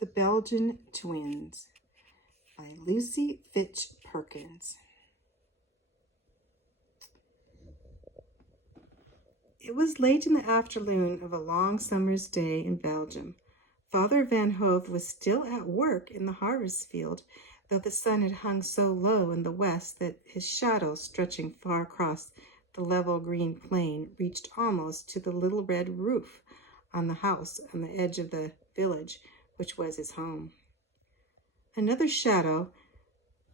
The Belgian Twins by Lucy Fitch Perkins. It was late in the afternoon of a long summer's day in Belgium. Father Van Hove was still at work in the harvest field, though the sun had hung so low in the west that his shadow, stretching far across the level green plain, reached almost to the little red roof on the house on the edge of the village, which was his home. Another shadow,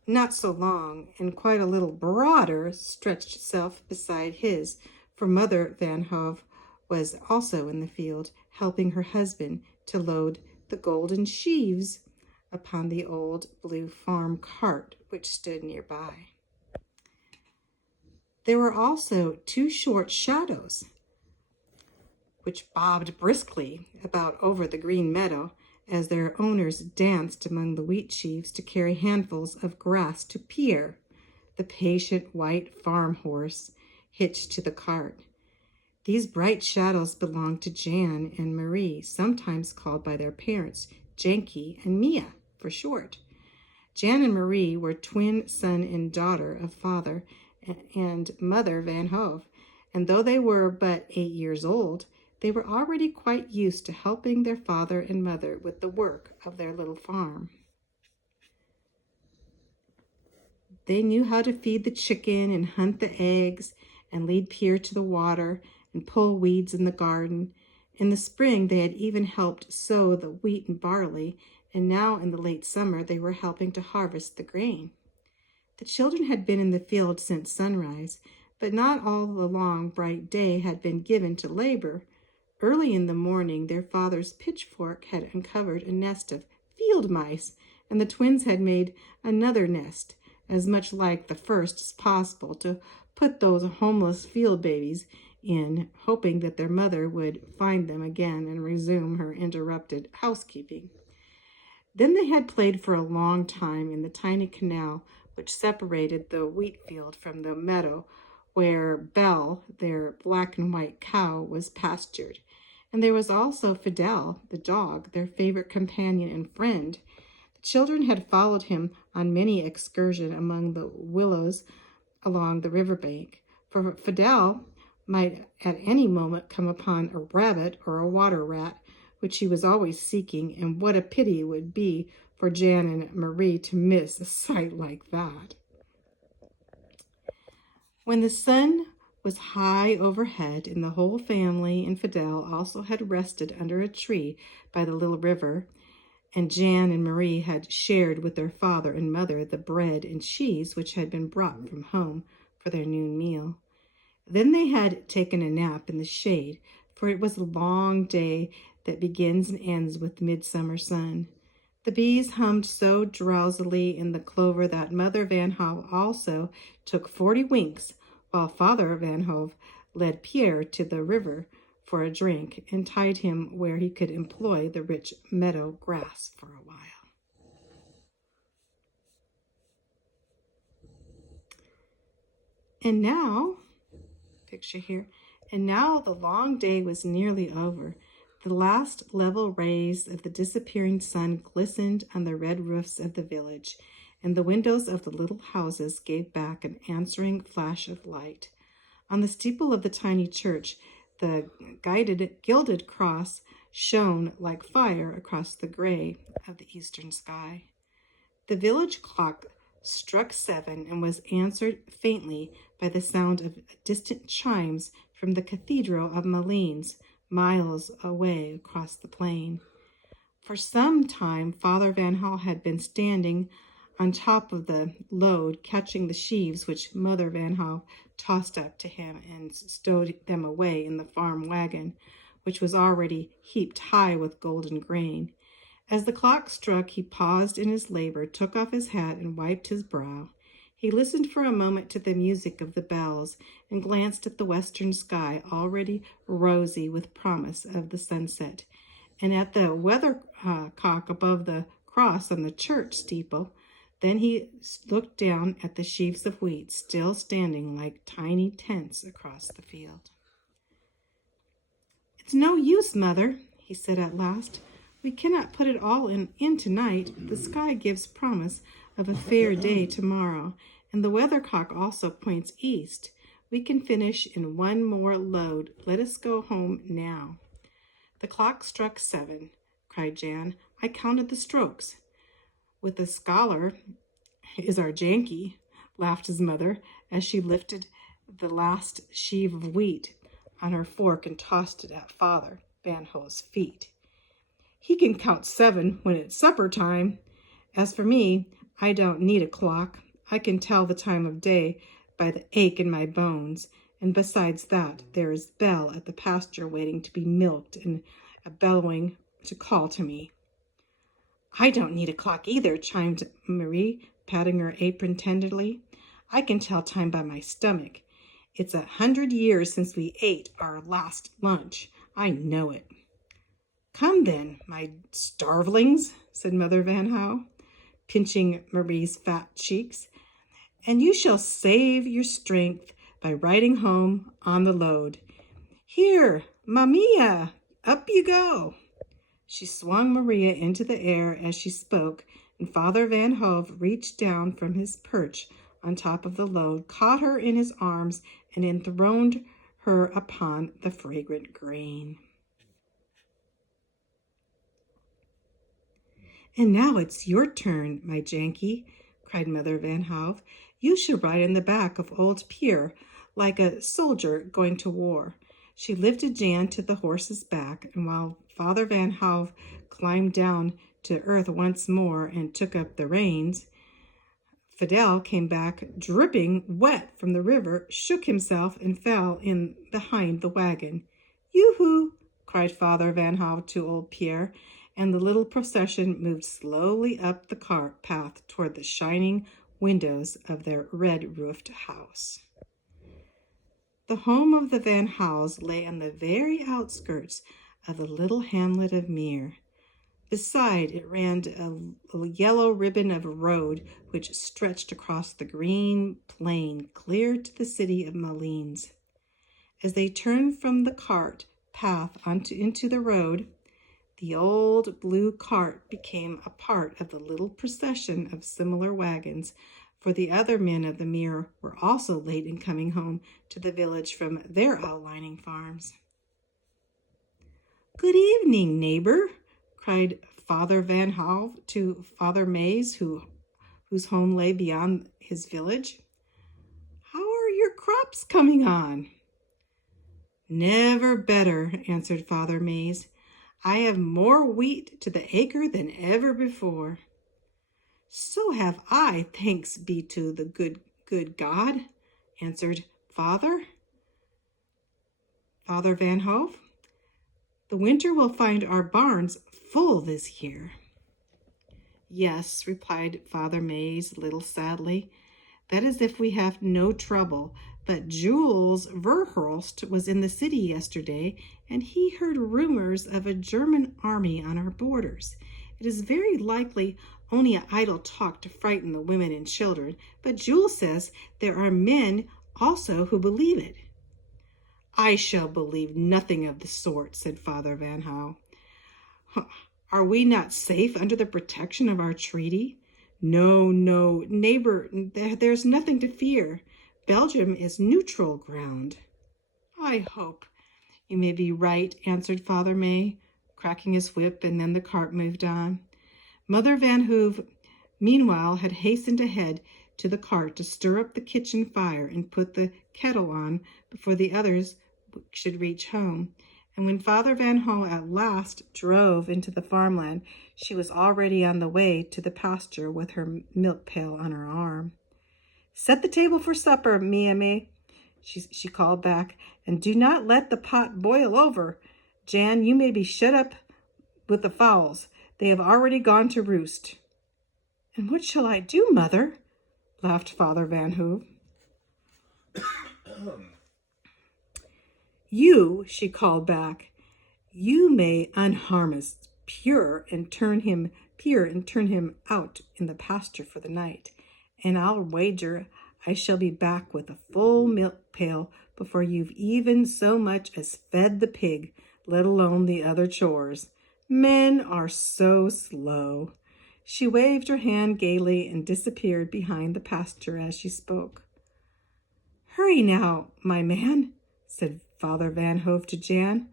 not so long and quite a little broader, stretched itself beside his, for Mother Van Hove was also in the field, helping her husband to load the golden sheaves upon the old blue farm cart which stood nearby. There were also two short shadows which bobbed briskly about over the green meadow as their owners danced among the wheat sheaves to carry handfuls of grass to Pierre, the patient white farm horse hitched to the cart. These bright shadows belonged to Jan and Marie, sometimes called by their parents Janky and Mia for short. Jan and Marie were twin son and daughter of Father and Mother Van Hove, and though they were but 8 years old, they were already quite used to helping their father and mother with the work of their little farm. They knew how to feed the chicken and hunt the eggs and lead Pierre to the water and pull weeds in the garden. In the spring, they had even helped sow the wheat and barley, and now in the late summer, they were helping to harvest the grain. The children had been in the field since sunrise, but not all the long, bright day had been given to labor. Early in the morning, their father's pitchfork had uncovered a nest of field mice, and the twins had made another nest, as much like the first as possible, to put those homeless field babies in, hoping that their mother would find them again and resume her interrupted housekeeping. Then they had played for a long time in the tiny canal which separated the wheat field from the meadow where Belle, their black and white cow, was pastured. And there was also Fidel, the dog, their favorite companion and friend. The children had followed him on many excursions among the willows along the riverbank, for Fidel might at any moment come upon a rabbit or a water rat, which he was always seeking, and what a pity it would be for Jan and Marie to miss a sight like that. When the sun was high overhead, and the whole family and Fidel also had rested under a tree by the little river, and Jan and Marie had shared with their father and mother the bread and cheese which had been brought from home for their noon meal. Then they had taken a nap in the shade, for it was a long day that begins and ends with midsummer sun. The bees hummed so drowsily in the clover that Mother Van Hove also took 40 winks, while Father Van Hove led Pierre to the river for a drink and tied him where he could employ the rich meadow grass for a while. And now, picture here, and now the long day was nearly over. The last level rays of the disappearing sun glistened on the red roofs of the village, and the windows of the little houses gave back an answering flash of light. On the steeple of the tiny church, the gilded cross shone like fire across the gray of the eastern sky. The village clock struck 7 and was answered faintly by the sound of distant chimes from the cathedral of Malines, miles away across the plain. For some time, Father Van Hove had been standing on top of the load, catching the sheaves which Mother Van Hove tossed up to him and stowed them away in the farm wagon, which was already heaped high with golden grain. As the clock struck, he paused in his labor, took off his hat, and wiped his brow. He listened for a moment to the music of the bells and glanced at the western sky, already rosy with promise of the sunset, and at the weathercock above the cross on the church steeple. Then he looked down at the sheaves of wheat, still standing like tiny tents across the field. "It's no use, Mother," he said at last. We cannot put it all in tonight. The sky gives promise of a fair day tomorrow, and the weathercock also points east. We can finish in one more load. Let us go home now." "The clock struck 7, cried Jan. "I counted the strokes." "With a scholar is our Janky," laughed his mother, as she lifted the last sheaf of wheat on her fork and tossed it at Father Van Hove's feet. "He can count 7 when it's supper time. As for me, I don't need a clock. I can tell the time of day by the ache in my bones. And besides that, there is Belle at the pasture waiting to be milked and a bellowing to call to me." "I don't need a clock either," chimed Marie, patting her apron tenderly. "I can tell time by my stomach. It's 100 years since we ate our last lunch. I know it." "Come then, my starvelings," said Mother Van Hove, pinching Marie's fat cheeks, "and you shall save your strength by riding home on the load. Here, Mamma, up you go." She swung Maria into the air as she spoke, and Father Van Hove reached down from his perch on top of the load, caught her in his arms, and enthroned her upon the fragrant grain. "And now it's your turn, my Janky," cried Mother Van Hove. "You should ride in the back of old Pierre, like a soldier going to war." She lifted Jan to the horse's back, and while Father Van Hove climbed down to earth once more and took up the reins, Fidel came back dripping wet from the river, shook himself, and fell in behind the wagon. "Yoo-hoo!" cried Father Van Hove to old Pierre, and the little procession moved slowly up the cart path toward the shining windows of their red-roofed house. The home of the Van Hoves lay on the very outskirts of the little hamlet of Meer. Beside it ran a yellow ribbon of road which stretched across the green plain clear to the city of Malines. As they turned from the cart path into the road, the old blue cart became a part of the little procession of similar wagons, for the other men of the Mere were also late in coming home to the village from their outlying farms. "Good evening, neighbor," cried Father Van Hove to Father Mays, whose home lay beyond his village. "How are your crops coming on?" "Never better," answered Father Mays. "I have more wheat to the acre than ever before." "So have I, thanks be to the good God," answered Father Van Hove. "The winter will find our barns full this year." "Yes," replied Father Mays a little sadly, "that is if we have no trouble. But Jules Verhulst was in the city yesterday, and he heard rumors of a German army on our borders. It is very likely only idle talk to frighten the women and children, but Jules says there are men also who believe it." "I shall believe nothing of the sort," said Father Van Hove. "Are we not safe under the protection of our treaty?" No, neighbor, there's nothing to fear. Belgium is neutral ground." "I hope you may be right," answered Father May, cracking his whip, and then the cart moved on. Mother Van Hove, meanwhile, had hastened ahead to the cart to stir up the kitchen fire and put the kettle on before the others should reach home. And when Father Van Hove at last drove into the farmland, she was already on the way to the pasture with her milk pail on her arm. "Set the table for supper, Mia, she called back, "and do not let the pot boil over. Jan, you may be shut up with the fowls. They have already gone to roost." "And what shall I do, Mother?" laughed Father Van Hove. "You," she called back, "you may unharm us Pierre and turn him out in the pasture for the night, and I'll wager I shall be back with a full milk pail before you've even so much as fed the pig, let alone the other chores. Men are so slow. She waved her hand gaily and disappeared behind the pasture as she spoke. Hurry now, my man, said Father Van Hove to Jan.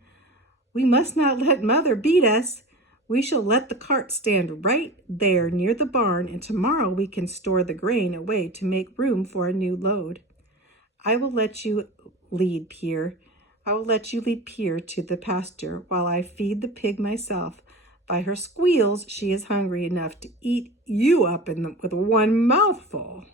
We must not let Mother beat us. We shall let the cart stand right there near the barn, and tomorrow we can store the grain away to make room for a new load. I will let you lead Pierre to the pasture while I feed the pig myself. By her squeals, she is hungry enough to eat you up with one mouthful.